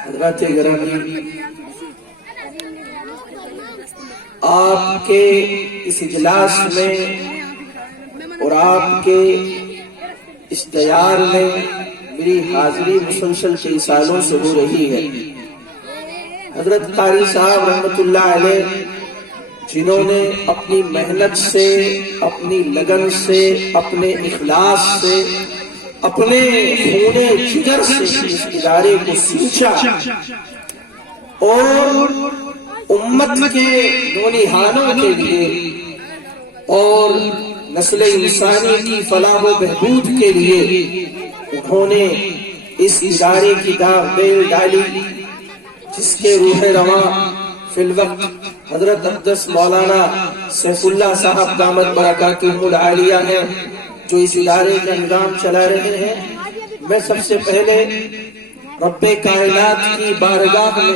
حضرات گرامی، آپ کے اس اجلاس میں اور آپ کے اشتہار میں میری حاضری مسلسل کئی سالوں سے ہو رہی ہے۔ حضرت قاری صاحب رحمت اللہ علیہ، جنہوں نے اپنی محنت سے، اپنی لگن سے، اپنے اخلاص سے، اپنے خون جگر سے اس ادارے کو سینچا اور امت کے نونہالوں کے لیے اور نسل انسانی کی فلاح و بہبود کے لیے انہوں نے اس ادارے کی داغ بیل ڈالی، جس کے روح رواں فی الوقت حضرت اقدس مولانا سیف اللہ صاحب دامت برکاتہم العالیہ ہیں، جو اس ادارے کا نظام چلا رہے ہیں۔ میں سب سے پہلے رب کائنات کی بارگاہ میں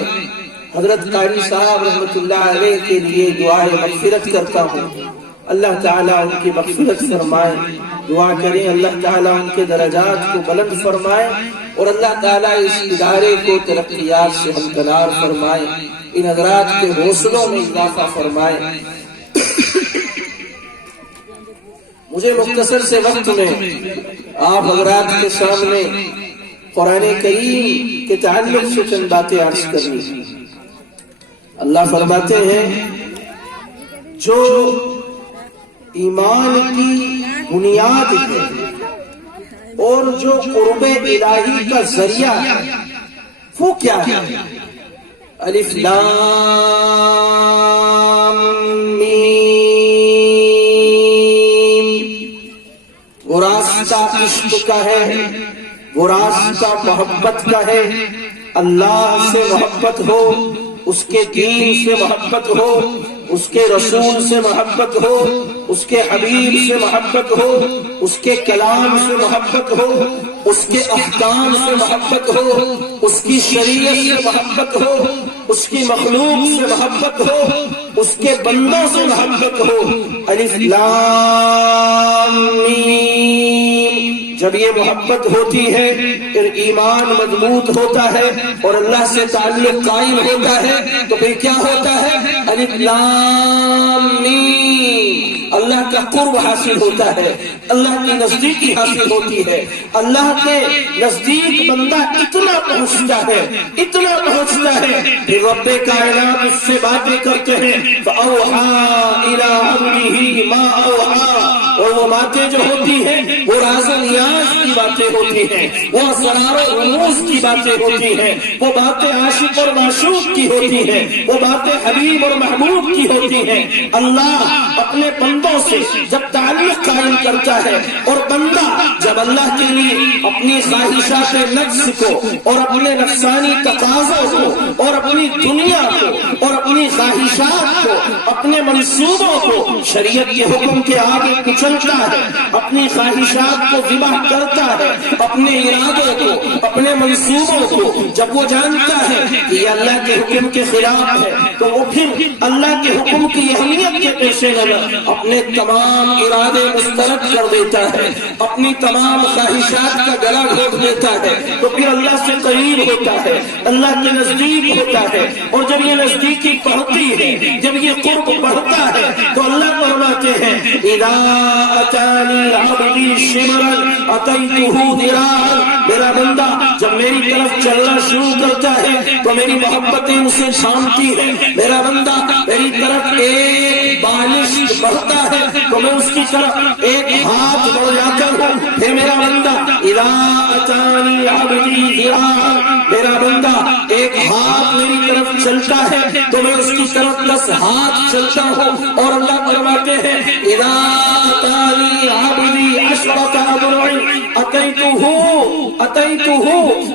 حضرت قاری صاحب رحمت اللہ علیہ کے لیے دعائے مغفرت کرتا ہوں۔ اللہ تعالیٰ ان کی مغفرت فرمائے، دعا کریں اللہ تعالیٰ ان کے درجات کو بلند فرمائے اور اللہ تعالیٰ اس ادارے کو ترقیات سے ہمکنار فرمائے، ان حضرات کے حوصلوں میں اضافہ فرمائے۔ مجھے مختصر سے وقت میں آپ حضرات کے سامنے قرآن کریم کے تعلق سے چند باتیں عرض کرنی۔ اللہ فرماتے ہیں، جو ایمان کی بنیاد ہے اور جو قرب الہی کا ذریعہ ہے وہ کیا ہے؟ الف لام میم، وہ راستہ عشق کا ہے، وہ راستہ محبت کا ہے۔ اللہ سے محبت ہو، اس کے دین سے محبت ہو، اس کے رسول سے محبت ہو، اس کے حبیب سے محبت ہو، اس کے کلام سے محبت ہو، اس کے احکام سے محبت ہو، اس کی شریعت سے محبت ہو، اس کی مخلوق سے محبت ہو، اس کے بندوں سے محبت ہو۔ الف لام میم، جب یہ محبت ہوتی ہے پھر ایمان مضبوط ہوتا ہے اور اللہ سے تعلق قائم ہوتا ہے، تو پھر کیا ہوتا ہے؟ الف لام میم، اللہ کا قرب حاصل ہوتا ہے، اللہ کی نزدیکی حاصل ہوتی ہے۔ اللہ کے نزدیک بندہ اتنا پہنچتا ہے، اتنا پہنچتا ہے کہ رب کائنات اس سے باتیں کرتے ہیں، فَأَوْحَىٰ إِلَىٰ عَبْدِهِ مَا أَوْحَىٰ، اور وہ باتیں جو ہوتی ہیں وہ راز و نیاز کی باتیں ہوتی ہیں، وہ اسرار و رموز کی باتیں ہوتی ہیں، وہ باتیں عاشق اور معشوق کی ہوتی ہیں، وہ باتیں حبیب اور محبوب کی ہوتی ہیں۔ اللہ اپنے بندوں سے جب تعلق قائم کرتا ہے اور بندہ جب اللہ کے لیے اپنی خواہشات نفس کو اور اپنے نفسانی تقاضوں کو اور اپنی دنیا کو اور اپنی خواہشات کو، اپنے منصوبوں کو شریعت کے حکم کے آگے کچلتا ہے، اپنی خواہشات کو ذبح کرتا ہے، اپنے ارادوں کو، اپنے منصوبوں کو جب وہ جانتا ہے کہ یہ اللہ کے حکم کے خلاف ہے، تو وہ پھر اللہ کے حکم کی اہمیت کے پیش نظر اپنے تمام ارادے مسترد کر دیتا ہے، اپنی تمام خواہشات کا گلا گھونٹ دیتا ہے، تو پھر اللہ سے قریب ہوتا ہے، اللہ کے نزدیک ہوتا ہے۔ اور جب یہ نزدیکی بڑھتی ہے، جب یہ قرب بڑھتا ہے، تو اللہ فرماتے ہیں، اِذَا أَتَانِي عَبْدِي شِبْرًا أَتَيْتُهُ ذِرَاعًا، میرا بندہ جب میری طرف چلنا شروع کرتا ہے تو میری محبتیں اسے چھانتی ہے، میرا بندہ میری طرف ایک بالش بڑھتا ہے تو میں اس کی طرف ایک ہاتھ بڑھ جاتا ہوں۔ پھر میرا بندہ اذا اتانی عبدی ذراعا، میرا بندہ ایک ہاتھ میری طرف چلتا ہے تو میں اس کی طرف 10 ہاتھ چلتا ہوں۔ اور اللہ فرماتے ہیں اذا اتانی عبدی عشرۃ اذرع اتیتہ،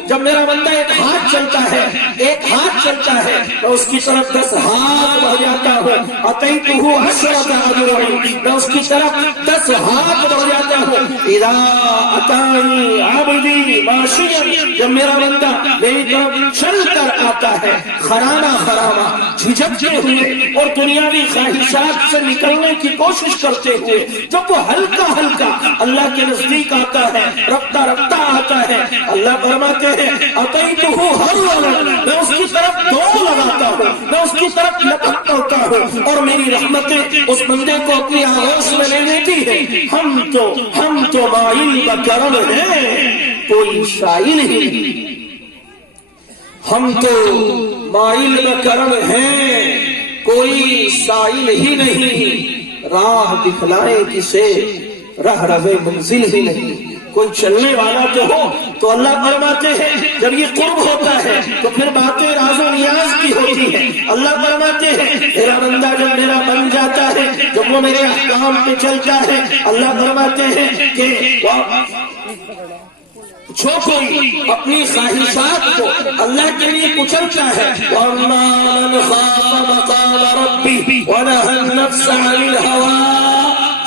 جب میرا بندہ ایک ہاتھ چلتا ہے، ایک ہاتھ چلتا ہے تو اس کی طرف 10 ہاتھ بڑھ جاتا ہوں۔ اتیتہ عشرۃ اذرع، میں اس کی طرف 10 ہاتھ بڑھ جاتا ہوں۔ اذا اتانی عبدی ماشیا، جب میرا بندہ میری طرف چل کر آتا ہے خرانہ خرامہ جھجکتے ہوئے اور دنیاوی خواہشات سے نکلنے کی کوشش کرتے ہوئے جب وہ ہلکا ہلکا اللہ کے نزدیک آتا ہے، رفتہ رفتہ آتا ہے، اللہ فرماتے ہیں اتیتہ ہرولن، میں اس کی طرف دوڑ لگاتا ہوں، میں اس کی طرف لپک پڑتا ہوں اور میری رحمتیں اس بندے کو اپنی آغوش میں لے لیتی ہے۔ ہم تو مائل بکرم ہیں، کوئی شائل ہی نہیں، ہم تو مائل بکرم ہیں، کوئی سائل ہی نہیں، راہ دکھلائے کسے رہ رہے منزل ہی نہیں، کوئی چلنے والا تو ہو۔ تو اللہ فرماتے ہیں جب یہ قرب ہوتا ہے تو پھر باتیں راز و نیاز کی ہوتی ہے۔ اللہ فرماتے ہیں میرا بندہ جب میرا بن جاتا ہے، جب وہ میرے احکام پہ چلتا ہے، اللہ فرماتے ہیں کہ جو کوئی اپنی خواہشات کو اللہ کے لیے کچلتا ہے، وَأَمَّا مَنْ خَافَ مَقَامَ رَبِّهِ وَنَهَى النَّفْسَ عَنِ الْهَوَىٰ،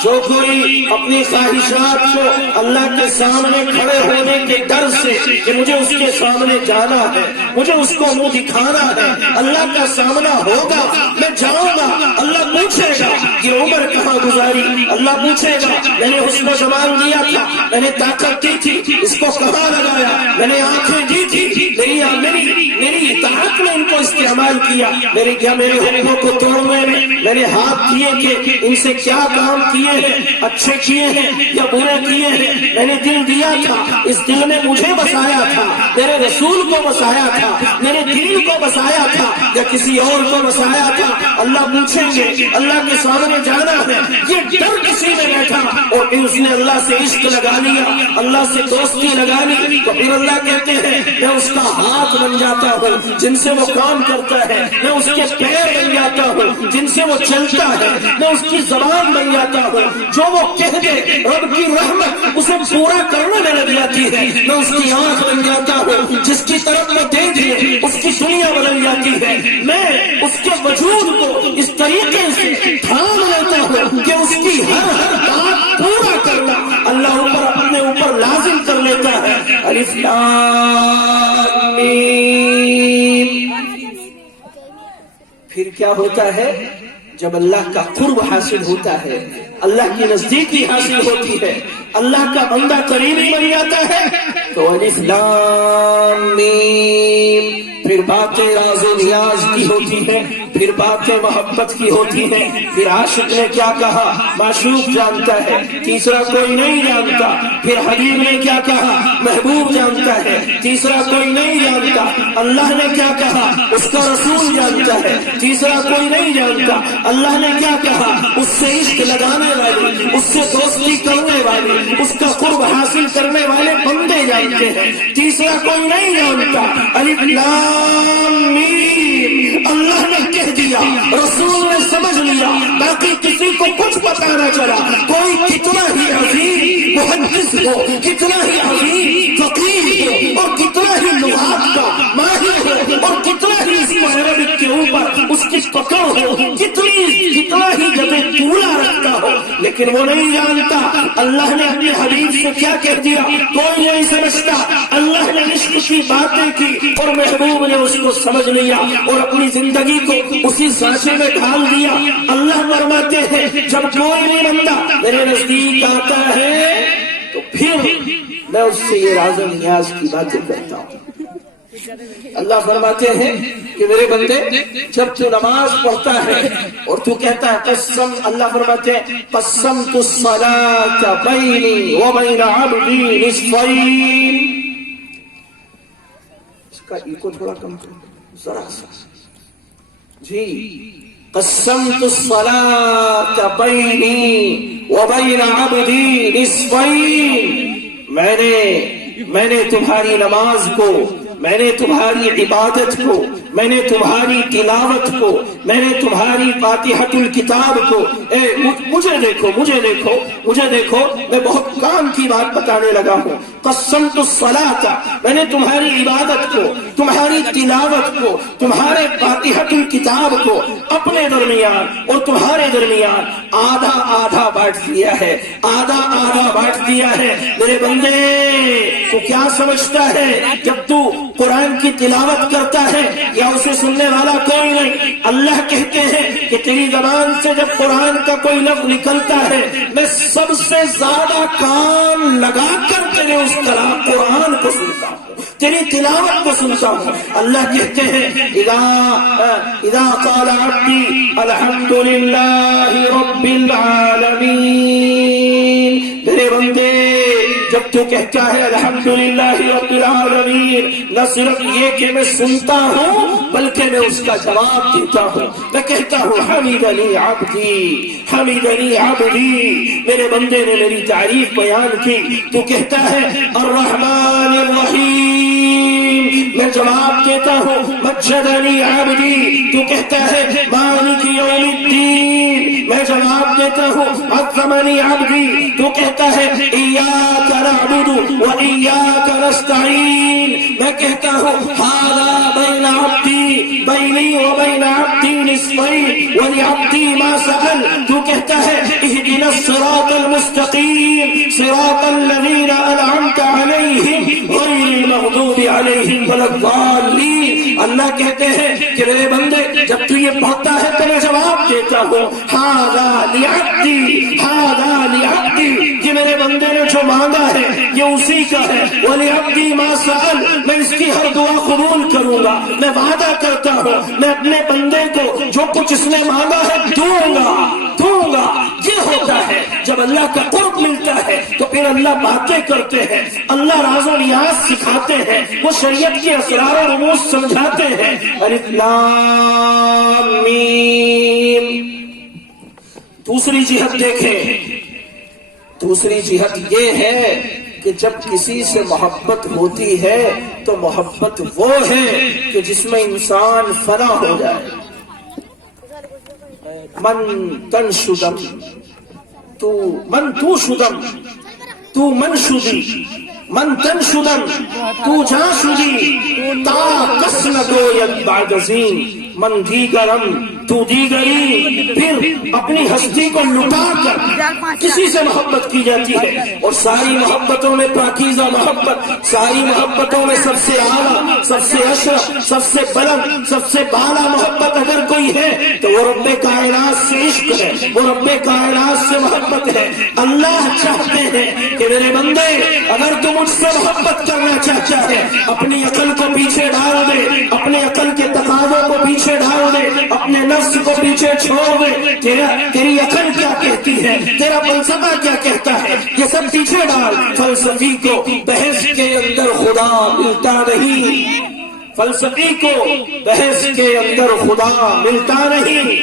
جو کوئی اپنی خواہشات کو اللہ کے سامنے کھڑے ہونے کے ڈر سے کہ مجھے اس کے سامنے جانا ہے، مجھے اس کو منہ دکھانا ہے، اللہ کا سامنا ہوگا، میں جاؤں گا، اللہ پوچھے گا یہ عمر کہاں گزاری، اللہ پوچھے گا میں نے حسن و جمال دیا تھا، میں نے طاقت دی تھی، اس کو کہاں لگایا، میں نے آنکھیں دی تھی، میری اطاعت میں ان کو استعمال کیا، میرے حقوق کو توڑنے میں نے ہاتھ دیے کہ ان سے کیا کام کیے ہیں، اچھے کیے ہیں یا برے کیے ہیں، میں نے دل دیا تھا، اس دل میں مجھے بسایا تھا، میرے رسول کو بسایا تھا، میرے دین کو بسایا تھا یا کسی اور کو بسایا تھا، اللہ پوچھیں گے، اللہ کے سامنے جانا ہے، یہ ڈر کسی میں بیٹھا اور پھر اس نے اللہ سے عشق لگا لیا، اللہ سے دوستی لگا لی، تو پھر اللہ کہتے ہیں میں اس کا ہاتھ بن جاتا ہوں جن سے وہ کام کرتا ہے، میں اس کے پیر بن جاتا ہوں جن سے وہ چلتا ہے، میں اس کی زبان بن جاتا ہوں، جو وہ کہہ دے رب کی رحمت اسے پورا کرنے میں لگ جاتی ہے، میں اس کی آنکھ بن جاتا ہوں جس کی طرف وہ دیکھ لے اس کی دنیا بدل جاتی ہے، میں اس کے وجود کو اس طریقے سے تھام لیتا ہوں کہ اس کی ہر بات پورا کرنا اللہ اپنے اوپر لازم کر لیتا ہے۔ الف لام میم۔ پھر کیا ہوتا ہے جب اللہ کا قرب حاصل ہوتا ہے، اللہ کی نزدیکی حاصل ہوتی ہے، اللہ کا بندہ قریبی بن جاتا ہے، تو الف لام میم، پھر باتیں راز و نیاز کی ہوتی ہیں، پھر باتیں محبت کی ہوتی ہیں، پھر عاشق نے کیا کہا معشوق جانتا ہے، تیسرا کوئی نہیں جانتا، پھر حبیب نے کیا کہا محبوب جانتا ہے، تیسرا کوئی نہیں جانتا، اللہ نے کیا کہا اس کا رسول جانتا ہے، تیسرا کوئی نہیں جانتا، اللہ نے کیا کہا اس سے عشق لگانے والے، اس سے دوستی کرنے والے، اس کا قرب حاصل کرنے والے بندے جانتے ہیں، تیسرا کوئی نہیں جانتا۔ الف لام میم، اللہ نے کہہ دیا، رسول نے سمجھ لیا، باقی کسی کو کچھ پتہ نہ چلا، کوئی کتنا ہی عظیم محدث ہو، کتنا ہی عظیم فقیہ ہو اور کتنا ہی لغات کا ماہر ہو اور کتنا ہی اس کو عربک کے اوپر اس کی پکڑ ہو، کتنا ہی جبے طولہ رکھتا ہو، لیکن وہ نہیں جانتا اللہ نے اپنے حبیب سے کیا کہہ دیا، کوئی نہیں سمجھتا، اللہ نے عشق کی باتیں کی اور محبوب نے اس کو سمجھ لیا اور اپنی زندگی کو اسی سانچے میں ڈھال دیا۔ اللہ فرماتے ہیں جب کوئی بھی بندہ میرے نزدیک آتا ہے تو پھر میں اس سے یہ راز و نیاز کی باتیں کرتا ہوں۔ اللہ فرماتے ہیں کہ میرے بندے جب تو نماز پڑھتا ہے اور تو کہتا ہے قسم، اللہ فرماتے ہیں قسمت الصلاۃ بینی وبین عبدی نصفین، اس کا ایکو تھوڑا کم کرو ذرا سا جی، قسمت الصلاۃ بینی وبین عبدی نصفین، میں نے تمہاری نماز کو، میں نے تمہاری عبادت کو، میں نے تمہاری تلاوت کو، میں نے تمہاری فاتحۃ الکتاب کو، مجھے دیکھو میں بہت کام کی بات بتانے لگا ہوں۔ قسمت الصلاۃ، میں نے تمہاری عبادت کو، تمہاری تلاوت کو، تمہارے فاتحۃ الکتاب کو اپنے درمیان اور تمہارے درمیان آدھا آدھا بانٹ دیا ہے، آدھا آدھا بانٹ دیا ہے۔ میرے بندے تو کیا سمجھتا ہے جب تو قرآن کی تلاوت کرتا ہے یا سننے والا کوئی نہیں. اللہ کہتے ہیں کہ تیری زبان سے جب قرآن کا کوئی لفظ نکلتا ہے میں سب سے زیادہ کان لگا کر تیرے اس کلام قرآن کو سنتا ہوں, تیری تلاوت کو سنتا ہوں. اللہ کہتے ہیں اذا قال عبدی الحمدللہ رب العالمین, میرے بندے جب تو کہتا ہے الحمدللہ رب العالمین, نہ صرف یہ کہ میں سنتا ہوں بلکہ میں اس کا جواب دیتا ہوں. میں کہتا ہوں حمیدنی عبدی حمیدنی عبدی, میرے بندے نے میری تعریف بیان کی. تو کہتا ہے الرحمن الرحیم, میں جواب دیتا ہوں مجدنی عبدی. تو کہتا ہے مالک یوم الدین, میں جواب دیتا ہوں عظمنی عبدی. تو کہتا ہے ایاک نعبد و ایاک نستعین, میں کہتا ہوں ھذا بین عبدی بینی و بین عبدی نصفین ولعبدی ما سأل. تو کہتا ہے اهدنا الصراط المستقیم صراط الذین انعمت علیہم غیر المغضوب علیہم ولا الضالین. اللہ کہتے ہیں کہ میرے بندے جب تو یہ پڑھتا ہے تو میں جواب دیتا ہوں ھذا لعبدی ھذا لعبدی, کہ میرے بندے نے جو مانگا ہے یہ اسی کا ہے. وَلِعَبْدِي مَا سَأَلَ, میں اس کی ہر دعا قبول کروں گا. میں وعدہ کرتا ہوں میں اپنے بندے کو جو کچھ اس نے مانگا ہے دوں گا دوں گا. یہ ہوتا ہے جب اللہ کا قرب ملتا ہے تو پھر اللہ باتیں کرتے ہیں, اللہ راز و نیاز سکھاتے ہیں, وہ شریعت کے اسرار و رموز سمجھاتے ہیں. الف لام میم. دوسری جہت دیکھیں, دوسری جہت یہ ہے کہ جب کسی سے محبت ہوتی ہے تو محبت وہ ہے کہ جس میں انسان فنا ہو جائے. من تن شدم تو من تو شدم تو من شدی من تن شدم تو جا شدی تا کس ندوید بعد زین من دیگرم تو دیگری. پھر اپنی ہستی کو لٹا کر کسی سے محبت کی جاتی ہے, اور ساری محبتوں میں پاکیزہ محبت, ساری محبتوں میں سب سے اعلیٰ سب سے اشرف سب سے بلند سب سے بالا محبت اگر کوئی ہے تو وہ رب کائنات سے عشق ہے, وہ رب کائنات سے محبت ہے. اللہ چاہتے ہیں کہ میرے بندے اگر تم مجھ سے محبت کرنا چاہتا ہے اپنی عقل کو پیچھے ڈال دے, اپنے عقل کے تقاضوں کو پیچھے ڈال دے, اپنے نفس کو پیچھے چھوڑ دے. تیری عقل کیا کہتی ہے, تیرا فلسفہ کیا کہتا ہے, یہ سب پیچھے ڈال. فلسفی کو بحث کے اندر خدا ملتا نہیں, فلسفی کو بحث کے اندر خدا ملتا نہیں.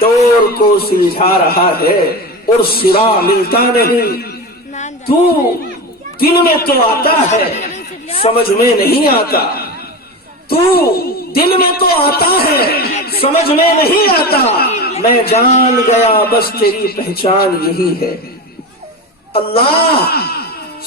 دور کو سلجھا رہا ہے اور سرا ملتا نہیں. تو دل میں تو آتا ہے سمجھ میں نہیں آتا, تو دل میں تو آتا ہے سمجھ میں نہیں آتا. میں جان گیا بس تیری پہچان یہی ہے. اللہ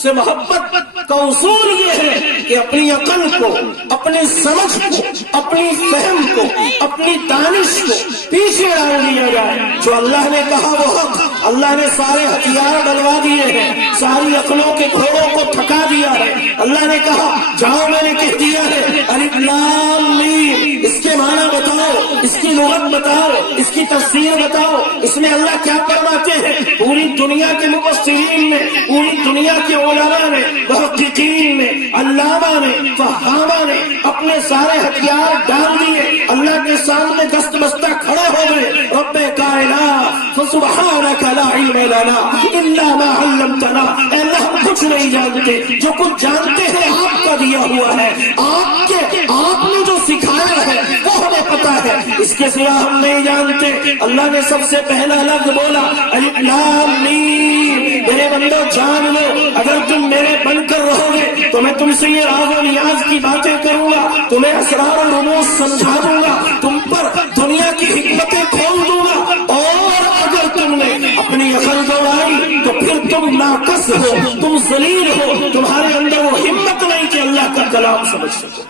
سے محبت کا اصول یہ ہے کہ اپنی عقل کو, اپنی سمجھ کو, اپنی فہم کو, اپنی دانش کو پیچھے ڈال دیا جائے. جو اللہ نے کہا وہ حق, اللہ نے سارے ہتھیار ڈلوا دیے ہیں, ساری عقلوں کے گھوڑوں کو تھکا دیا ہے. اللہ نے کہا جاؤ میں نے کہہ دیا ہے الف لام میم, اس کے معنی بتاؤ, اس کی لغت بتاؤ, اس کی تفسیر بتاؤ, اس میں اللہ کیا فرماتے ہیں. پوری دنیا کے مفسرین نے, پوری دنیا کے علماء نے, محققین نے, علامہ نے, فہامہ نے اپنے سارے ہتھیار ڈال دیے, اللہ کے سامنے دست بستہ کھڑے ہو گئے. رب کائنات فسبحانک لا علم لنا الا ما علمتنا, اے اللہ ہم کچھ نہیں جانتے, جو کچھ جانتے ہیں آپ کا دیا ہوا ہے, آپ نے جو سکھایا ہے وہ ہمیں پتا ہے, اس کے سوا ہم نہیں جانتے. اللہ نے سب سے پہلا لفظ بولا الف لام میم. میرے بندو جان لو اگر تم میرے بن کر رہو گے تو میں تم سے یہ راز و نیاز کی باتیں کروں گا, تمہیں اسرار و رموز سمجھا دوں گا, تم پر دنیا کی حکمتیں کھول دوں گا. اور اگر تم نے اپنی عقل دوڑائی تو پھر تم ناقص ہو, تم ذلیل ہو, تمہارے اندر وہ ہمت نہیں کہ اللہ کا کلام سمجھ سکو,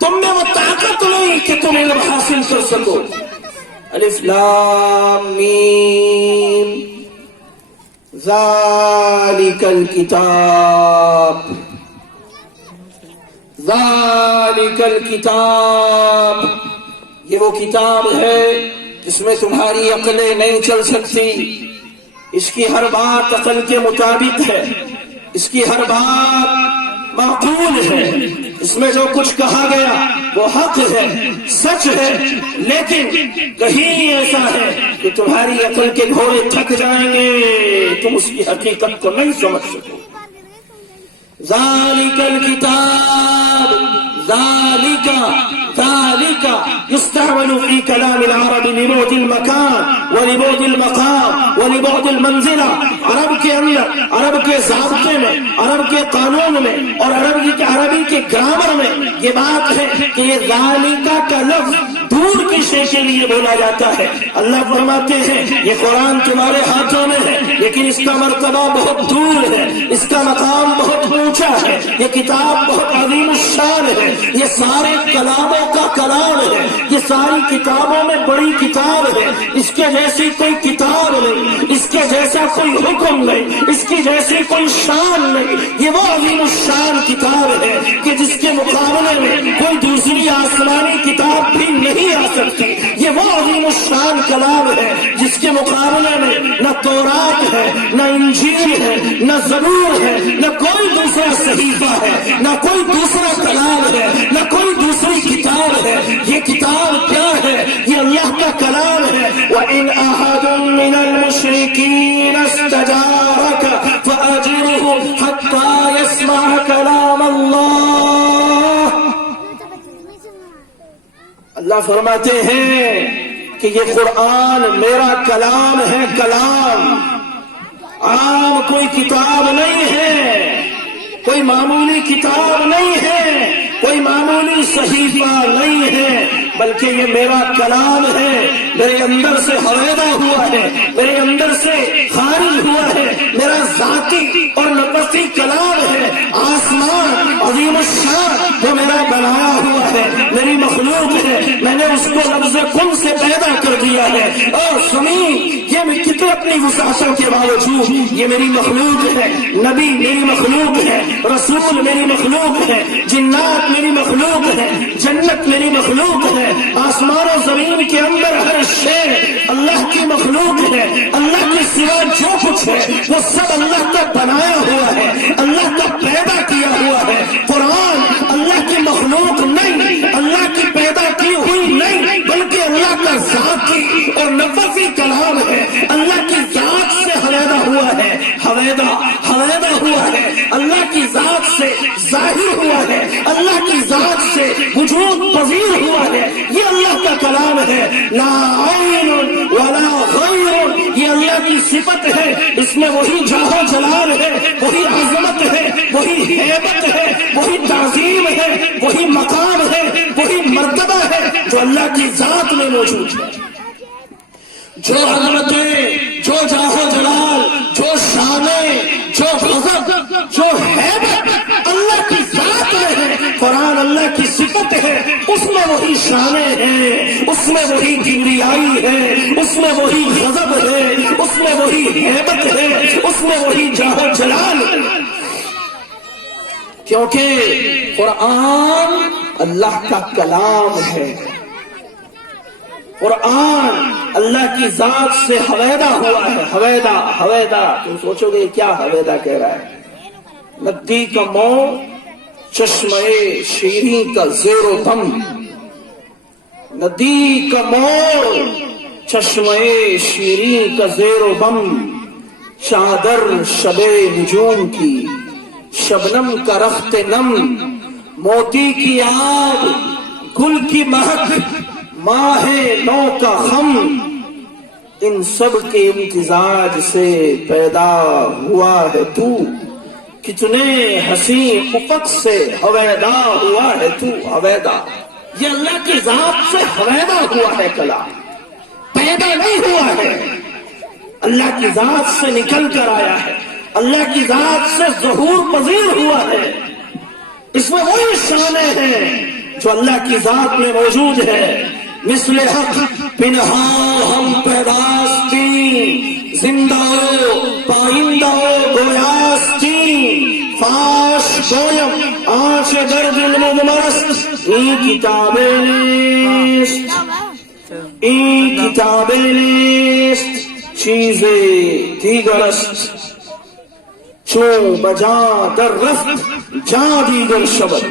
تم میں وہ طاقت نہیں کہ تم علم حاصل کر سکو. الف لام میم ذالک الکتاب ذالک الکتاب، یہ وہ کتاب ہے جس میں تمہاری عقلیں نہیں چل سکتی، اس کی ہر بات عقل کے مطابق ہے، اس کی ہر بات معقول ہے، اس میں جو کچھ کہا گیا وہ حق ہے، سچ ہے، لیکن کہیں ایسا ہے کہ تمہاری عقل کے گھوڑے تھک جائیں گے، تم اس کی حقیقت کو نہیں سمجھ سکو۔ ذالک الکتاب، ذالک يستعمل في كلام العرب لبعد المكان ولبعد المقام ولبعد المنزلة۔ عرب کے اندر، عرب کے ضابطے میں، عرب کے قانون میں اور عربی کے گرامر میں یہ بات ہے کہ یہ ذالکہ کا لفظ دور کی شے کے لیے بولا جاتا ہے۔ اللہ فرماتے ہیں یہ قرآن تمہارے ہاتھوں میں ہے لیکن اس کا مرتبہ بہت دور ہے، اس کا مقام بہت اونچا ہے، یہ کتاب بہت عظیم الشان ہے، یہ سارے کلاموں کا کلام ہے، یہ ساری کتابوں میں بڑی کتاب ہے، اس کے جیسی کوئی کتاب نہیں، اس کے جیسا کوئی حکم نہیں، اس کی جیسی کوئی شان نہیں، یہ وہ عظیم الشان کتاب ہے کہ جس کے مقابلے میں کوئی دوسری آسمانی کتاب بھی نہیں آ سکتی، یہ وہ عظیم الشان کلام ہے جس کے مقابلے میں نہ تورات ہے، نہ انجیل ہے، نہ زبور ہے، نہ کوئی دوسرا صحیفہ ہے، نہ کوئی دوسرا کلام ہے، نہ کوئی دوسری کتاب ہے۔ یہ کتاب کیا ہے؟ یہ اللہ کا کلام ہے۔ وَإِنْ أَحَدٌ مِّنَ الْمُشْرِكِينَ اسْتَجَارَكَ فَأَجِرْهُ حَتَّى يَسْمَعَ كَلَامَ اللَّهِ۔ اللہ فرماتے ہیں کہ یہ قرآن میرا کلام ہے، کلام، عام کوئی کتاب نہیں ہے، کوئی معمولی کتاب نہیں ہے، کوئی معمولی صحیفہ نہیں ہے، بلکہ یہ میرا کلام ہے، میرے اندر سے حویدہ ہوا ہے، میرے اندر سے خارج ہوا ہے، میرا ذاتی اور نفسی کلام ہے۔ آسمان عظیم الشان وہ میرا بنایا ہوا ہے، میری مخلوق ہے، میں نے اس کو لفظ کن سے پیدا کر دیا ہے۔ اور زمین یہ میں کتنے اپنی وسعتوں کے باوجود یہ میری مخلوق ہے، نبی میری مخلوق ہے، رسول میری مخلوق ہے، جنات میری مخلوق ہے، جنت میری مخلوق ہے، آسمان و زمین کے اندر ہر شے اللہ کی مخلوق ہے۔ اللہ کے سوا جو کچھ ہے وہ سب اللہ کا بنایا ہوا ہے، اللہ کا پیدا کیا ہوا ہے۔ قرآن اللہ کی مخلوق نہیں، اللہ کی پیدا کی ہوئی نہیں، بلکہ اللہ کا ذاتی اور نفسی کلام ہے، اللہ کی ذات سے حویدہ ہوا ہے، حویدہ ہوا ہے، اللہ کی ذات سے ظاہر ہوا ہے، اللہ کی ذات سے وجود پذیر ہوا ہے۔ یہ اللہ کا کلام ہے۔ لا عین ولا غیر، یہ اللہ کی صفت ہے، اس میں وہی جاہ و جلال ہے، وہی عظمت ہے، وہی ہیبت ہے، وہی تعظیم ہے، وہی مقام ہے، وہی مرتبہ ہے جو اللہ کی ذات میں موجود ہے۔ جو عظمتیں، جو جاہ و جلال، جو شانیں، جو غضب، جو ہیبت اللہ کی ذات میں ہے، قرآن اللہ کی صفت ہے، اس میں وہی شانیں ہیں، اس میں وہی کبریائی ہے، اس میں وہی غضب ہے، اس میں وہی ہیبت ہے، اس میں وہی جاہ و جلال ہے، کیونکہ قرآن اللہ کا کلام ہے۔ قرآن اللہ کی ذات سے حویدہ ہوا ہے۔ حویدہ تم سوچو گے کیا حویدہ کہہ رہا ہے؟ ندی کا منہ، چشمے شیریں کا زیر و دم، ندی کا منہ، چشمے شیریں کا زیر و بم، چادر شب نجوم کی، شبنم کا رخت نم، موتی کی آگ، گل کی مہک، ماہ نو کا خم، ان سب کے امتزاج سے پیدا ہوا ہے تو، کتنے حسین افق سے حویدہ ہوا ہے تو، حویدہ یہ اللہ کی ذات سے حویدہ ہوا ہے، کلام پیدا نہیں ہوا ہے، اللہ کی ذات سے نکل کر آیا ہے، اللہ کی ذات سے ظہور پذیر ہوا ہے۔ اس میں وہی شانیں ہیں جو اللہ کی ذات میں موجود ہے۔ مثل حق پنہاں ہم پیداستی، زندہ پائندہ گویاستی، فاش گویم آن چه در دل مضمرست این کتاب نیست، این کتاب نیست، چیز دیگر است. چون بجا در رفت جا دیگر شود،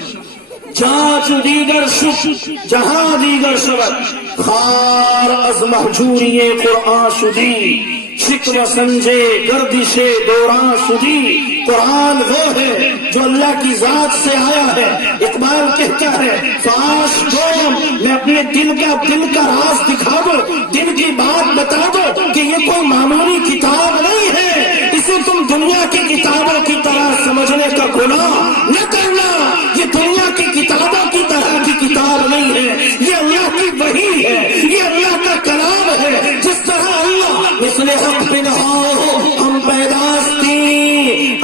جا چو دیگر شد جہاں دیگر شود. خار از محجوری قرآن شدی، شکوہ سنجے گردش دوران شدی. قرآن وہ ہے جو اللہ کی ذات سے آیا ہے. اقبال کہتا ہے فاش قوم میں اپنے دل کا راز دکھا دو، دل کی بات بتا دو کہ یہ کوئی معمولی کتاب نہیں ہے، اسے تم دنیا کی کتابوں کی طرح سمجھنے کا گناہ نہ کرنا. یہ دنیا کی کتابوں کی طرح کی کتاب نہیں ہے، یہ اللہ کی وحی ہے، یہ اللہ کا کلام ہے. جس طرح اللہ مثل حق بنہا ہم پیداستی،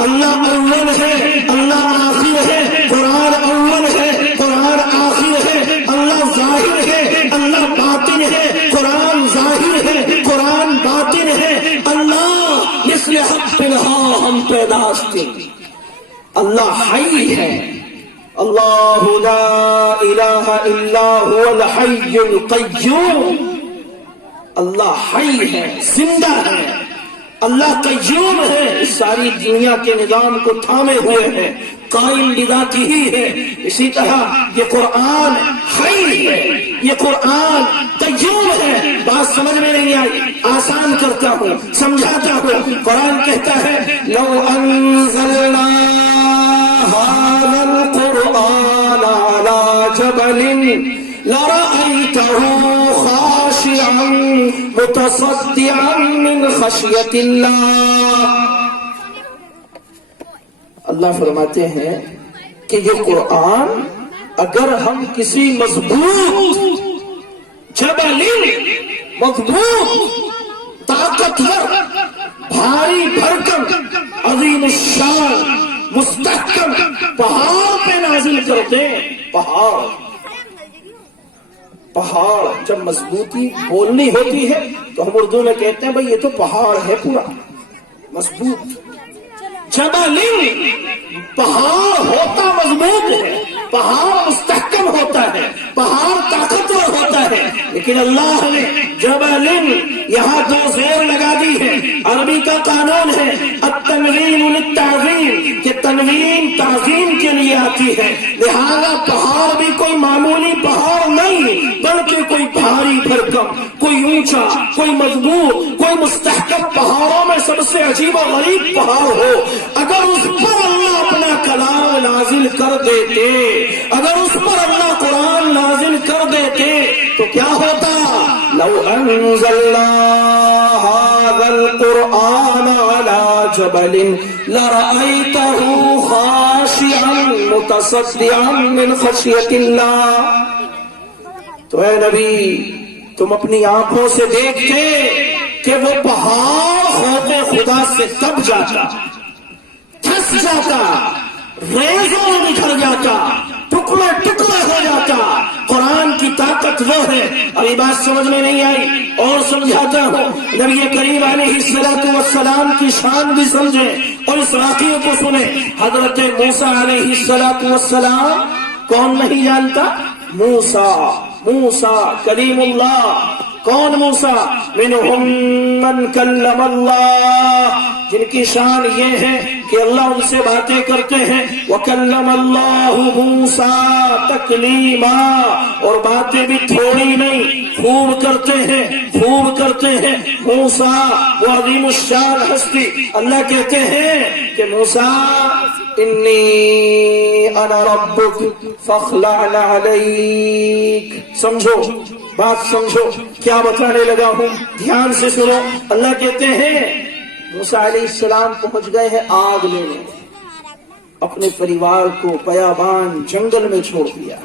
اللہ اول ہے، اللہ آخر ہے. قرآن اول ہے، قرآن آخر ہے. اللہ ظاہر ہے، اللہ باطن ہے. قرآن ظاہر ہے، قرآن باطن ہے. اللہ مثل حق بنہا ہم پیداستی. اللہ حی ہے. اللہ لا الہ الا هو الحی القیوم. اللہ حی ہے، زندہ ہے. اللہ قیوم ہے، اس ساری دنیا کے نظام کو تھامے ہوئے ہے، قائم بذاتی ہی ہے. اسی طرح یہ قرآن حی ہے، یہ قرآن قیوم ہے. بات سمجھ میں نہیں آئی، آسان کرتا ہوں، سمجھاتا ہوں. قرآن کہتا ہے لو انزلنا هذا القرآن على جبل لرأيته خاشعا متصدعا من خشية الله. اللہ فرماتے ہیں کہ یہ قرآن اگر ہم کسی مضبوط جبل، مضبوط طاقتور بھاری بھرکم عظیم الشان مستحکم پہاڑ پہ نازل کرتے. پہاڑ جب مضبوطی بولنی ہوتی ہے تو ہم اردو میں کہتے ہیں بھئی یہ تو پہاڑ ہے پورا مضبوط. جبل پہاڑ ہوتا مضبوط ہے، پہاڑ مستحکم ہوتا ہے، پہاڑ طاقتور ہوتا ہے. لیکن اللہ نے جبل یہاں دو زیر لگا دی ہے. عربی کا قانون ہے التنوین للتعظیم، کہ تنوین تعظیم کے لیے آتی ہے. لہذا پہاڑ بھی کوئی معمولی پہاڑ نہیں، بلکہ کوئی بھاری بھرکم، کوئی اونچا، کوئی مضبوط، کوئی مستحکم. پہاڑوں میں سب سے عجیب و غریب پہاڑ ہو، اگر اس پر اللہ اپنا کلام نازل کر دیتے، اگر اس پر اللہ قرآن نازل کر دیتے تو کیا ہوتا؟ لو انزلنا هذا القرآن على جبل لرأيته خاشعا متصدعا من خشية الله. تو اے نبی تم اپنی آنکھوں سے دیکھتے کہ وہ پہاڑ خوف خدا سے دب جاتا، تھس جاتا، ریزوں میں بکھر جاتا، ٹکڑے ٹکڑے ہو جاتا. قرآن کی طاقت وہ ہے. ابھی بات سمجھ میں نہیں آئی اور سمجھاتا ہوں. نبی کریم علیہ الصلوۃ والسلام کی شان بھی سمجھیں اور اس واقعے کو سنیں. حضرت موسیٰ علیہ الصلوۃ والسلام کون نہیں جانتا؟ موسیٰ کلیم اللہ. کون موسیٰ؟ منہم من کلم اللہ، جن کی شان یہ ہے کہ اللہ ان سے باتیں کرتے ہیں. وَكَلَّمَ اللَّهُ مُوسَىٰ تَكْلِيمًا، اور باتیں بھی تھوڑی نہیں، خوب کرتے ہیں، خوب کرتے ہیں. موسیٰ وہ عظیم الشان ہستی. اللہ کہتے ہیں کہ موسیٰ انی انا ربک فاخلع علیک. سمجھو بات، سمجھو کیا بتانے لگا ہوں، دھیان سے سنو. اللہ کہتے ہیں موسیٰ علیہ السلام پہنچ گئے ہیں آگ لینے، اپنے پریوار کو بیابان جنگل میں چھوڑ دیا،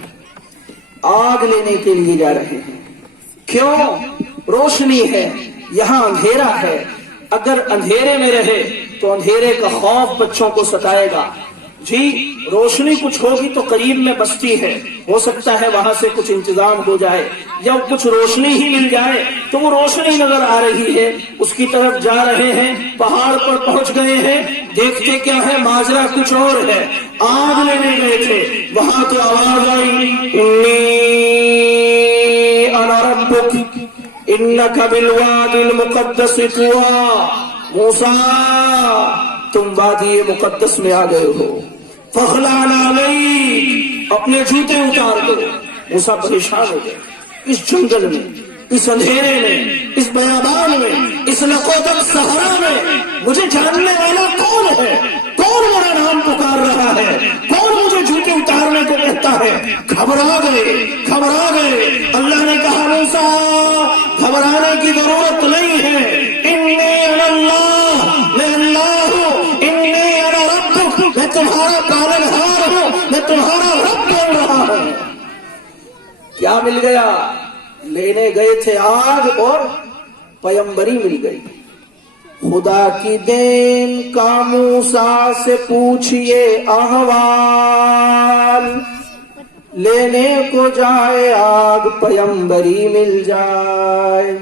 آگ لینے کے لیے جا رہے ہیں. کیوں؟ روشنی ہے، یہاں اندھیرا ہے. اگر اندھیرے میں رہے تو اندھیرے کا خوف بچوں کو ستائے گا. جی روشنی کچھ ہوگی تو قریب میں بستی ہے، ہو سکتا ہے وہاں سے کچھ انتظام ہو جائے. جب کچھ روشنی ہی مل جائے تو وہ روشنی نظر آ رہی ہے، اس کی طرف جا رہے ہیں، پہاڑ پر پہنچ گئے ہیں، دیکھتے کیا ہے ماجرا کچھ اور ہے، آگ لینے گئے تھے، وہاں تو آواز آئی انا ربک انک بالوادی المقدس طوی، موسیٰ تم وادی مقدس میں آ گئے ہو، فاخلع نعلیک اپنے جوتے اتار دو۔ موسیٰ پریشان ہو گئے، اس جنگل میں، اس اندھیرے میں، اس بیابان میں، اس لقودق صحرا میں مجھے جاننے والا کون ہے؟ کون میرا نام پکار رہا ہے؟ کون مجھے جوتے اتارنے کو کہتا ہے؟ گھبرا گئے۔ اللہ نے کہا موسیٰ گھبرانے کی ضرورت نہیں ہے، انی انا اللہ، میں اللہ ہوں، انی انا ربک، میں تمہارا پالنہار ہوں، میں تمہارا رب بول رہا ہوں۔ کیا مل گیا؟ لینے گئے تھے آگ اور پیمبری مل گئی۔ خدا کی دین کا موسیٰ سے پوچھئے احوال، لینے کو جائے آگ پیمبری مل جائے۔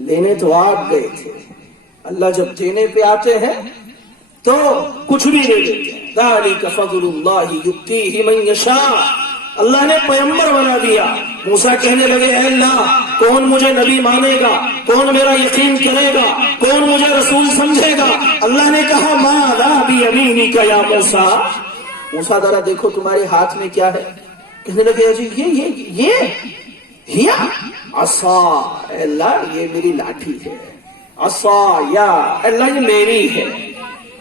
لینے تو آگ گئے تھے، اللہ جب دینے پہ آتے ہیں تو کچھ بھی لے لیتے ہیں۔ ذالک فضل اللہ یؤتیہ من یشاء، اللہ نے پیمبر بنا دیا۔ موسیٰ کہنے لگے اے اللہ کون مجھے نبی مانے گا، کون میرا یقین کرے گا، کون مجھے رسول سمجھے گا؟ اللہ نے کہا ماذا بیمینک یا موسیٰ، موسیٰ ذرا دیکھو تمہارے ہاتھ میں کیا ہے؟ کہنے لگے جی یہ عصا، اے اللہ یہ میری لاٹھی ہے، عصا یا اللہ یہ میری ہے،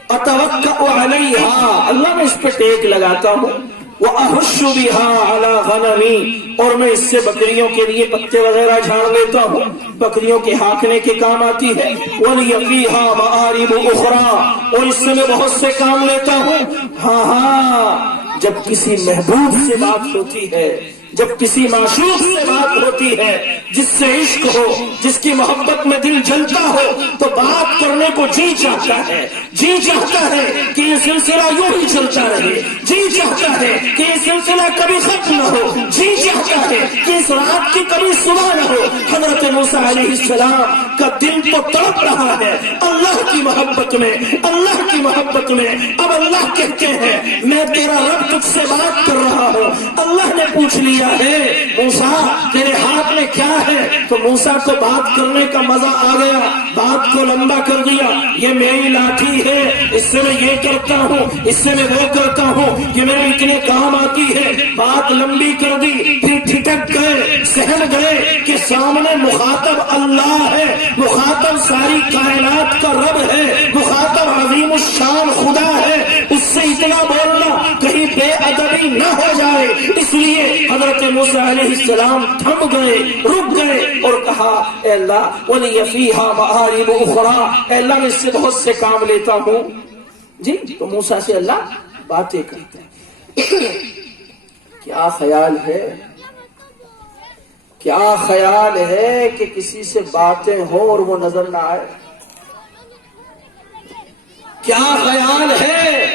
اتوکأ علیہا، اللہ میں اس پہ ٹیک لگاتا ہوں، وَأَحُشُّ بِهَا عَلَى غَنَمِي، اور میں اس سے بکریوں کے لیے پتے وغیرہ جھاڑ لیتا ہوں، بکریوں کے ہانکنے کے کام آتی ہے، وَلِيَ فِيهَا مَآرِبُ أُخْرَى، اور اس سے میں بہت سے کام لیتا ہوں۔ ہاں جب کسی محبوب سے بات ہوتی ہے، جب کسی معشوق سے بات ہوتی ہے، جس سے عشق ہو، جس کی محبت میں دل جلتا ہو، تو بات کرنے کو جی چاہتا ہے کہ یہ سلسلہ یوں ہی چلتا رہے، جی چاہتا ہے کہ یہ سلسلہ کبھی ختم نہ ہو، جی چاہتا ہے کہ اس رات کی کبھی صبح نہ ہو۔ حضرت موسیٰ علیہ السلام کا دل تو تڑپ رہا ہے اللہ کی محبت میں، اللہ کی محبت میں۔ اب اللہ کہتے ہیں میں تیرا رب تجھ سے بات کر رہا ہوں۔ اللہ نے پوچھ لیا ہے موسیٰ تیرے ہاتھ میں کیا ہے؟ تو موسیٰ کو بات کرنے کا مزہ آ گیا، بات کو لمبا کر دیا، یہ میری لاٹھی ہے، اس سے میں یہ کرتا ہوں، اس سے میں وہ کرتا ہوں، یہ میرے اتنے کام آتی ہے۔ بات لمبی کر دی، پھر ٹھٹک گئے، سہم گئے کہ سامنے مخاطب اللہ ہے، مخاطب ساری کائنات کا رب ہے، مخاطب عظیم الشان خدا ہے، اس سے اتنا بولنا کہیں بے ادبی نہ ہو جائے، اس لیے حضرت موسیٰ علیہ السلام تھم گئے، رک گئے اور کہا اے اللہ وَلِيَ فِيهَا مَآرِبُ أُخْرَى، اے اللہ میں اس سے بہت سے کام لیتا ہوں۔ جی تو موسیٰ سے اللہ باتیں کرتے ہیں۔ کیا خیال ہے، کیا خیال ہے کہ کسی سے باتیں ہوں اور وہ نظر نہ آئے؟ کیا خیال ہے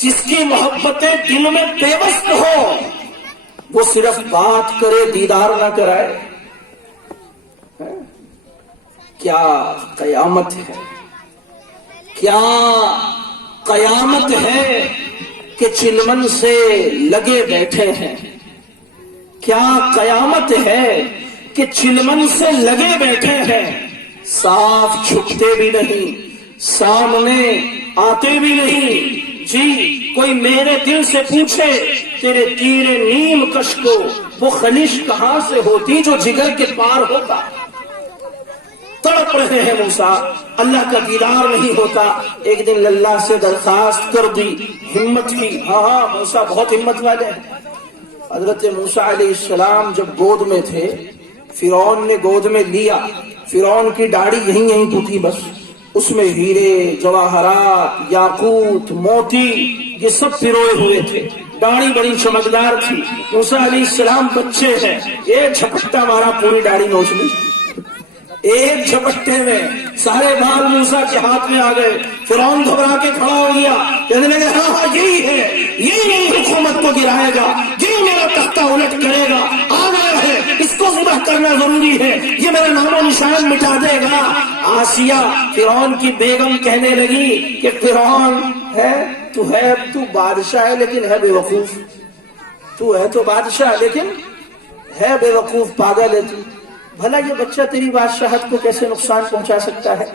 جس کی محبتیں دل میں پیوست ہو وہ صرف بات کرے دیدار نہ کرائے؟ کیا قیامت ہے، کیا قیامت ہے کہ چلمن سے لگے بیٹھے ہیں، کیا قیامت ہے کہ چلمن سے لگے بیٹھے ہیں، صاف چھپتے بھی نہیں، سامنے آتے بھی نہیں۔ جی کوئی میرے دل سے پوچھے تیرے تیرے نیم کش کو وہ خلش کہاں سے ہوتی جو جگر کے پار ہوتا؟ تڑپ رہے ہیں موسیٰ، اللہ کا دیدار نہیں ہوتا۔ ایک دن اللہ سے درخواست کر دی، ہمت کی، ہاں موسیٰ بہت ہمت والے ہیں۔ حضرت موسیٰ علیہ السلام جب گود میں تھے، فرعون نے گود میں لیا، فرعون کی داڑھی یہیں تو تھی بس، اس میں ہیرے، جواہرات، یاقوت، موتی یہ سب پروئے ہوئے تھے، داڑھی بڑی چمکدار تھی۔ موسیٰ علیہ السلام بچے ہیں، ایک جھپٹا مارا پوری داڑھی نوچ لی، ایک جھپٹے میں سارے بال موسیٰ کے ہاتھ میں آ گئے۔ فرعون گھبرا کے کھڑا ہو گیا، کہنے لگے ہاں یہی ہے، یہی میری حکومت کو گرائے گا، یہی میرا تختہ الٹ کرے گا، آ گیا ہے، اس کو ذبح کرنا ضروری ہے، یہ میرا نام و نشان مٹا دے گا۔ آسیہ فرعون کی بیگم کہنے لگی کہ فرعون ہے تو بادشاہ ہے لیکن ہے بے وقوف، تو ہے تو بادشاہ لیکن ہے بے وقوف، پاگل ہے تو، بھلا یہ بچہ تیری بادشاہت کو کیسے نقصان پہنچا سکتا ہے،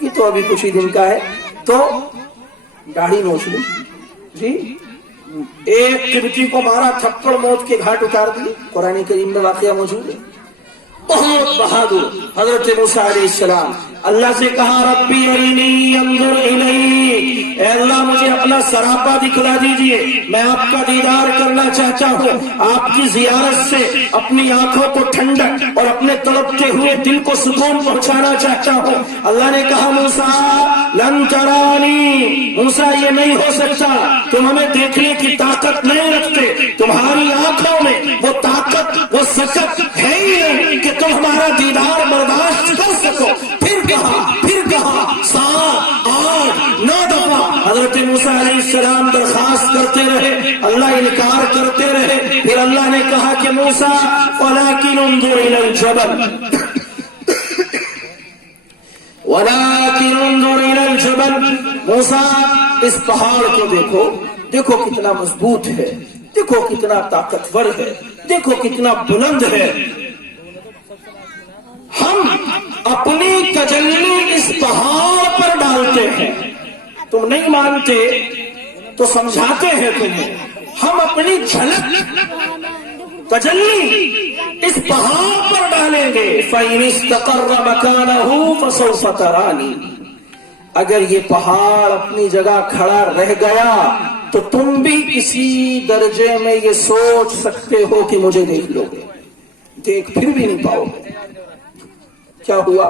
یہ تو ابھی کچھ ہی دن کا ہے۔ تو داڑھی نوچ لی جی، ایک قبطی کو مارا، تھپڑ موت کے گھاٹ اتار دی، قرآن کریم میں واقعہ موجود ہے۔ بہت بہادر حضرت موسیٰ علیہ السلام اللہ سے کہا ربی ارینی انظر الیک، اے اللہ مجھے اپنا سراپا دکھلا دیجئے، میں آپ کا دیدار کرنا چاہتا ہوں، آپ کی زیارت سے اپنی آنکھوں کو ٹھنڈک اور اپنے تڑپتے ہوئے دل کو سکون پہنچانا چاہتا ہوں۔ اللہ نے کہا موسیٰ لن ترانی، موسیٰ یہ نہیں ہو سکتا، تم ہمیں دیکھنے کی طاقت نہیں رکھتے، تمہاری آنکھوں میں وہ طاقت وہ سکت ہے ہی نہیں کہ تم ہمارا دیدار برداشت کر سکو۔ پھر کہا 7 8 9 دفعہ حضرت موسیٰ علیہ السلام درخواست کرتے رہے، اللہ انکار کرتے رہے، پھر اللہ نے کہا کہ موسیٰ ولکن انظر الی الجبل ولکن انظر الی الجبل، موسیٰ اس پہاڑ کو دیکھو، دیکھو کتنا مضبوط ہے، دیکھو کتنا طاقتور ہے، دیکھو کتنا بلند ہے، ہم اپنی تجلی اس پہاڑ پر ڈالتے ہیں، تم نہیں مانتے تو سمجھاتے ہیں تمہیں، ہم اپنی جھلک تجلی اس پہاڑ پر ڈالیں گے، فَإِنِ اسْتَقَرَّ مَكَانَهُ فَسَوْفَ تَرَانِي، اگر یہ پہاڑ اپنی جگہ کھڑا رہ گیا تو تم بھی اسی درجے میں یہ سوچ سکتے ہو کہ مجھے دیکھ لو گے، دیکھ پھر بھی نہیں پاؤ گے۔ کیا ہوا؟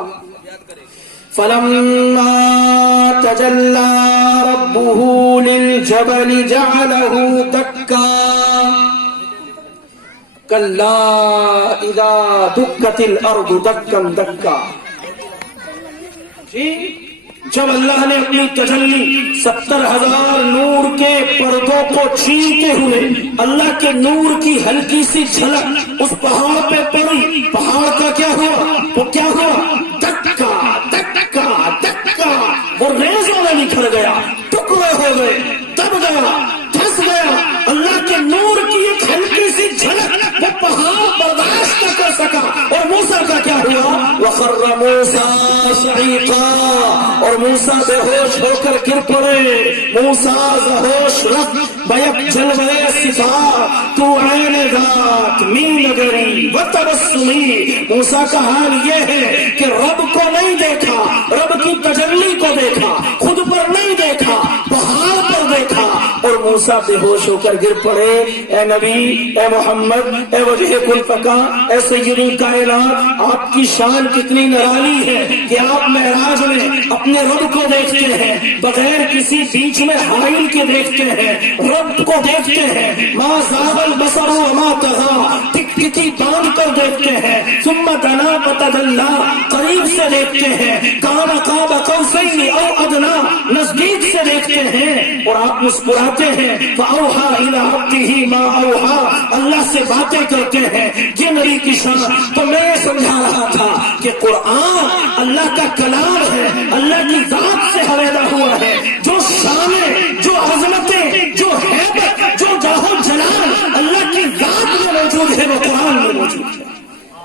فَلَمَّا تَجَلَّى رَبُّهُ لِلْجَبَلِ جَعَلَهُ دَكًّا كَلَّا إِذَا دُكَّتِ الْأَرْضُ دَكًّا دَكًّا، جی جب اللہ نے اپنی تجلی 70,000 نور کے پردوں کو چھینتے ہوئے اللہ کے نور کی ہلکی سی جھلک اس پہاڑ پہ پڑی، پہاڑ کا کیا ہوا؟ وہ کیا ہوا؟ دکا دکا دکا، وہ ریزوں میں نکھر گیا، ٹکڑے ہو گئے، دب گیا، دھس گیا۔ اللہ کے نور کی ایک ہلکی سی جھلک وہ پہاڑ برداشت نہ کر سکا، اور موسیٰ کا کیا ہوا؟ وَخَرَّ مُوسَىٰ صَعِقًا، اور موسیٰ بے ہوش ہو کر گر پڑے۔ موسیٰ زہوش رفت بیک جلوے صفات تو عین ذات می نگری و تبسمی، موسیٰ کا حال یہ ہے کہ رب کو نہیں دیکھا، رب کی تجلی کو دیکھا، خود پر نہیں دیکھا، پہاڑ پر دیکھا، اور موسیٰ بے ہوش ہو کر گر پڑے۔ اے نبی، اے محمد، اے وجہ کل فقا، اے سید الکائنات، آپ کی شان کتنی نرالی ہے کہ آپ معراج میں اپنے رب کو دیکھتے ہیں، بغیر کسی بیچ میں حائل کے دیکھتے ہیں، رب کو دیکھتے ہیں، ما زاغ البصر وما طغى، ٹک ٹکی باندھ کر دیکھتے ہیں، ثم دنا فتدلی، قریب سے دیکھتے ہیں، کان قاب قوسین او ادنی، نزدیک سے دیکھتے ہیں، اور آپ مسکراتے ہیں، فاوحى الى عبده ما اوحى، اللہ سے باتیں کرتے ہیں۔ یہ نبی کی شان۔ تو میں یہ سمجھا رہا تھا کہ قرآن اللہ کا کلام ہے، اللہ کی ذات سے حوالہ ہوا ہے، جو شانیں، جو عظمتیں، جو ہیبت، جو جاہ و جلال اللہ کی ذات میں موجود ہے وہ قرآن میں موجود ہے۔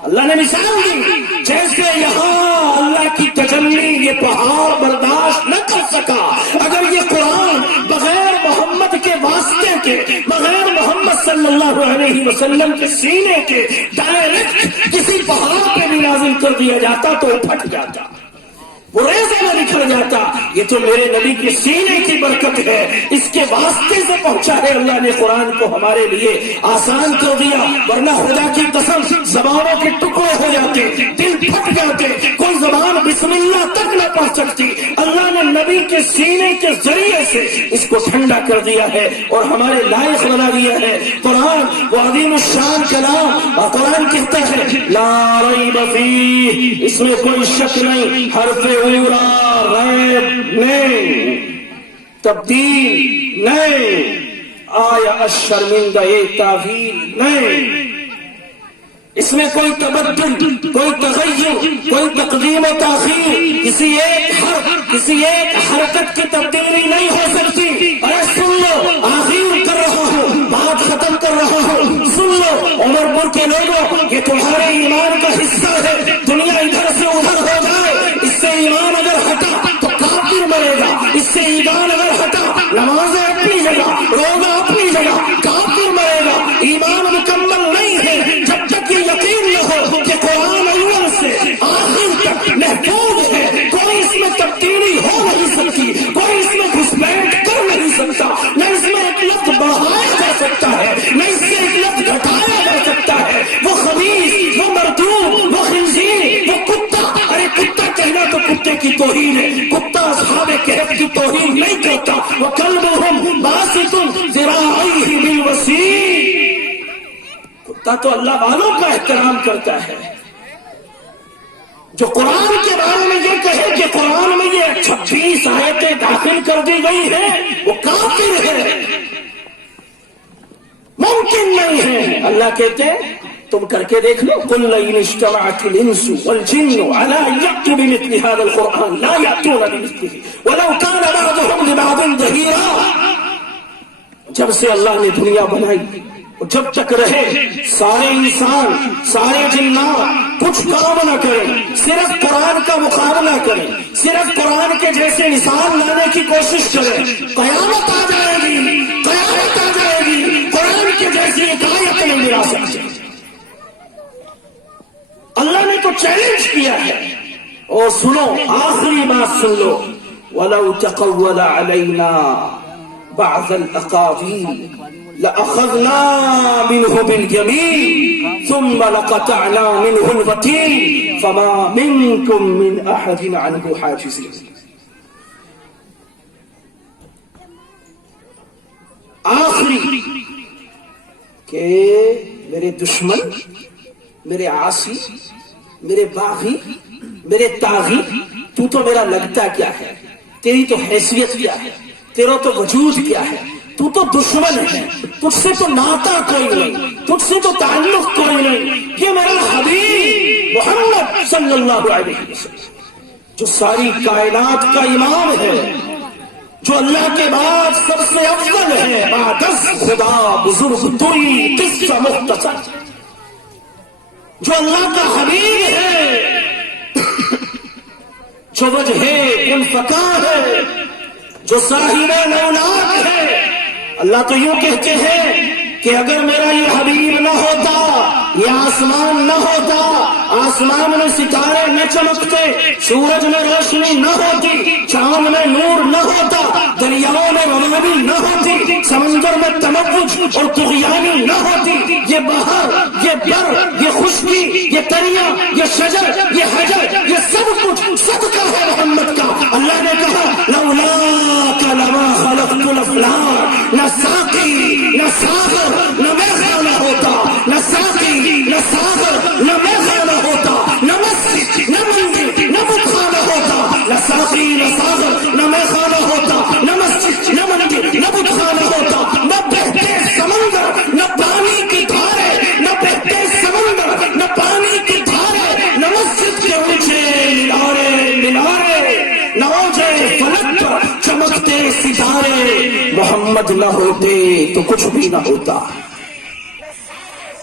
اللہ نے مثال دی، جیسے یہاں اللہ کی تجلی یہ پہاڑ برداشت نہ کر سکا، اگر یہ قرآن بغیر محمد کے واسطے کے، بغیر محمد صلی اللہ علیہ وسلم کے سینے کے ڈائریکٹ کسی پہاڑ پہ بھی نازل کر دیا جاتا تو وہ پھٹ جاتا، وہ ریزے میں نکھر جاتا۔ یہ تو میرے نبی کے سینے کی برکت ہے، اس کے واسطے سے پہنچا ہے۔ اللہ نے قرآن کو ہمارے لیے آسان کر دیا، ورنہ خدا کی قسم زبانوں کے ٹکڑے ہو جاتے، دل پھٹ جاتے، کوئی زبان بسم اللہ تک نہ پڑھ سکتی۔ اللہ نے نبی کے سینے کے ذریعے سے اس کو ٹھنڈا کر دیا ہے اور ہمارے لائق بنا دیا ہے۔ قرآن وہ عظیم الشان کلام، اور قرآن کہتا ہے لا ریب فیہ، اس میں کوئی شک نہیں، حرف ریب نہیں، تبدیل نہیں، آیا شرمندہ تعویل نہیں، اس میں کوئی تبدل، کوئی تغیر، کوئی تقدیم و تاخیر، کسی ایک حرکت کی تبدیلی نہیں ہو سکتی۔ ارے سن لو، آخر کر رہا ہوں، بات ختم کر رہا ہوں، سن لو عمر پور کے لوگوں، یہ تمہارے ایمان کا حصہ ہے۔ دنیا ادھر سے ادھر ہو جائے، اس سے ایمان اگر ہٹا تو کافر مرے گا، اس سے ایمان اگر ہٹا، نمازیں اپنی جگہ، روزہ اپنی جگہ، کافر مرے گا۔ ایمان مکمل نہیں ہے جب تک یہ یقین نہ ہو کہ قرآن اول سے آخر تک محفوظ ہے، کوئی اس میں تبدیلی ہو نہیں سکتی، کوئی اس میں گھسپیٹ کر نہیں سکتا، نہ اس میں ایک لفظ بڑھایا جا سکتا ہے، نہ اس سے ایک لفظ گھٹایا جا سکتا ہے۔ وہ خبیث، وہ مردود، وہ خنزیر، وہ کتا، ارے کتا کہنا تو کتے کی توہین ہے، کتا اصحاب کہف کی توہین نہیں کرتا۔ وَكَلْبُهُمْ بَاسِطٌ ذِرَاعَيْهِ بِالْوَسِيلِ، کتا تو اللہ والوں کا احترام کرتا ہے۔ جو قرآن کے بارے میں یہ کہے کہ قرآن میں یہ 26 آیتیں داخل کر دی گئی ہیں، وہ کافر ہے، ممکن نہیں ہے۔ اللہ کہتے ہیں تم کر کے دیکھ لو، قُلْ لَئِنِ اجْتَمَعَتِ الْإِنسُ وَالْجِنُّ عَلَىٰ أَن يَأْتُوا بِمِثْلِ هَٰذَا الْقُرْآنِ لَا يَأْتُونَ بِمِثْلِهِ وَلَوْ كَانَ بَعْضُهُمْ لِبَعْضٍ ظَهِيرًا۔ جب سے اللہ نے دنیا بنائی، جب تک رہے، سارے انسان، سارے جنات کچھ کام نہ کریں، صرف قرآن کا مقابلہ کریں، صرف قرآن کے جیسے مثال لانے کی کوشش کریں، قیامت آ جائے گی، قیامت آ جائے گی، قرآن کے جیسی ایک آیت نہیں ملا سکتے۔ اللہ نے تو چیلنج کیا ہے۔ اور سنو، آخری بات سن لو، وَلَوْ تَقَوَّلَ عَلَيْنَا بَعْضَ الْأَقَاوِيلِ لَأَخَذْنَا مِنْهُ بِالْيَمِينِ ثُمَّ لَقَطَعْنَا مِنْهُ الْوَتِينَ فَمَا مِنْكُمْ مِنْ أَحَدٍ عَنْهُ حَاجِزِينَ۔ آخری کہ میرے دشمن، میرے عاصی، میرے باغی، میرے طاغی، تو میرا لگتا کیا ہے، تیری تو حیثیت کیا ہے، تیرا تو وجود کیا ہے، تو دشمن ہے، تجھ سے تو ناتا کوئی نہیں، تجھ سے تو تعلق کوئی نہیں۔ یہ میرا حبیب محمد صلی اللہ علیہ وسلم جو ساری کائنات کا امام ہے، جو اللہ کے بعد سب سے افضل ہے، بعدس خدا بزرگ توئی قصہ مختصر، جو اللہ کا حبیب ہے، جو وجہ انفقار ہے، جو صاحب نونات ہے۔ اللہ تو یوں کہتے ہیں کہ اگر میرا یہ حبیب نہ ہوتا، یہ آسمان نہ ہوتا، آسمان میں ستارے نہ چمکتے، سورج میں روشنی نہ ہوتی، چاند میں نور نہ ہوتا، دریاؤں میں روانی نہ ہوتی، سمندر میں تموج اور طغیانی نہ ہوتی، یہ بہار، یہ بر، یہ خشکی، یہ دریا، یہ شجر، یہ حجر، یہ سب کچھ صدقہ ہے محمد کا۔ اللہ نے کہا لولاک لما خلقت الافلاک، نہ ساقی نہ ساغر نہ میں خانہ ہوتا، نہ ساقی نہ ساغر نہ میں خانہ ہوتا، نہ مسجد نہ مندر نہ بت خانہ ہوتا، نہ ساقی نہ ساغر نہ میں خانہ ہوتا، نہ مسجد نہ مندر نہ بت خانہ ہوتا، نہ بہتے سمندر نہ پانی کی دھارے، نہ بہتے سمندر نہ پانی کی دھارے، نہ مسجد کے اونچے مینارے، نہ اوجے فلک پر چمکتے ستارے، محمد نہ ہوتے تو کچھ بھی نہ ہوتا۔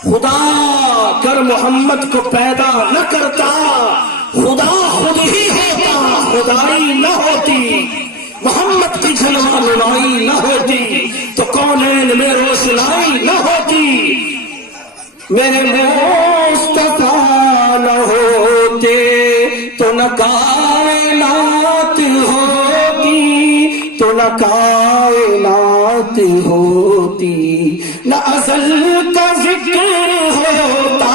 خدا کر محمد کو پیدا نہ کرتا، خدا خود ہی ہوتا، خدائی نہ ہوتی، محمد کی جلوہ نمائی نہ ہوتی تو کونین میں روشنائی نہ ہوتی، میرے مصطفیٰ نہ ہوتے تو نہ کائنات ہوتی، تو نہ کائنات ہوتی، نہ ازل کا ذکر ہوتا،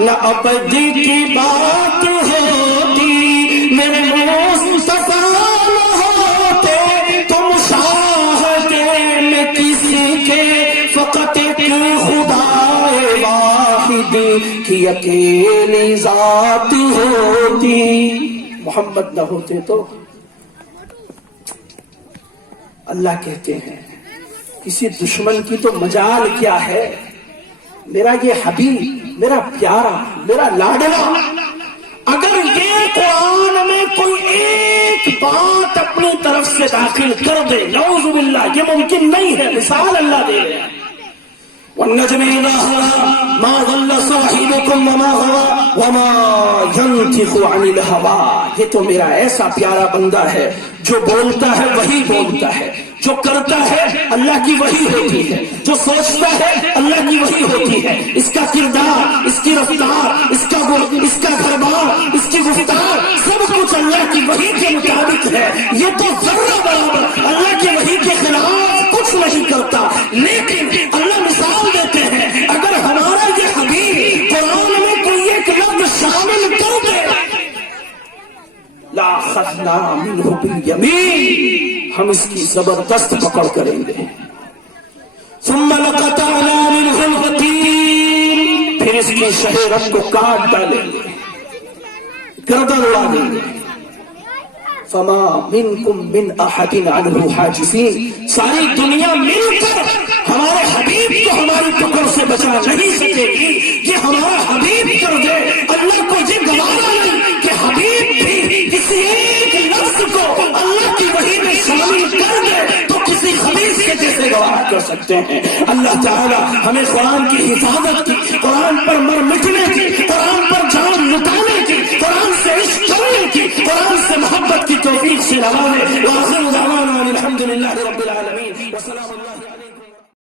نہ ابد کی بات ہوتی، میرے مصطفیٰ نہ ہوتے تو مشاہدے میں کسی کے فقط ایک خدا واحد کی اکیلی ذات ہوتی۔ محمد نہ ہوتے تو اللہ کہتے ہیں کسی دشمن کی تو مجال کیا ہے، میرا یہ حبیب میرا پیارا، میرا لاڈلا، اگر یہ قرآن میں کوئی ایک بات اپنی طرف سے داخل کر دے، نعوذ باللہ، یہ ممکن نہیں ہے. مثال اللہ دے رہے ہیں، وَالنَّجْمِ إِذَا هَوَىٰ مَا ضَلَّ صَاحِبُكُمْ وَمَا غَوَىٰ وَمَا يَنطِقُ عَنِ الْهَوَىٰ. یہ تو میرا ایسا پیارا بندہ ہے جو بولتا ہے وہی بولتا ہے، جو کرتا ہے اللہ کی وہی ہوتی ہے، جو سوچتا ہے اللہ کی وہی ہوتی ہے. اس کا کردار، اس کی رفتار، اس کا گھر بار، اس کی گفتار، سب کچھ اللہ کی وحی کے مطابق ہے. یہ تو ذرہ برابر اللہ کی وحی کے خلاف کچھ نہیں کرتا. لیکن اللہ مثال دیتے ہیں، اگر ہمارا یہ حبیب قرآن میں کوئی ایک لفظ شامل کر دے، لَأَخَذْنَا مِنْهُ بِالْيَمِينِ، ہم اس کی زبردست پکڑ کریں گے. ثُمَّ لَقَطَعْنَا مِنْهُ الْوَتِينَ، پھر اس کی شہرت کو کاٹ ڈالیں گے، گردن اڑا دیں گے. فَمَا مِنْكُمْ مِنْ أَحَدٍ عَنْهُ حَاجِزِينَ، ساری دنیا مل کر ہمارے حبیب کو ہماری پکڑ سے بچا نہیں سکے گی. یہ ہمارا حبیب کر دے. اللہ کو یہ گوارا نہیں کہ حبیب بھی کسی ایک لفظ کو اللہ کی وحی میں شامل کر دے تو کسی خبیث کے جیسے گواہ کر سکتے ہیں. اللہ تعالی ہمیں قرآن کی حفاظت کی، قرآن پر مر مٹنے کی، قرآن پر جان لٹانے کی، قرآن سے عشق کرنے کی، قرآن سے محبت کی توفیق سے نوازے. وآخر دعوانا الحمد للہ رب العالمین، وسلام اللہ.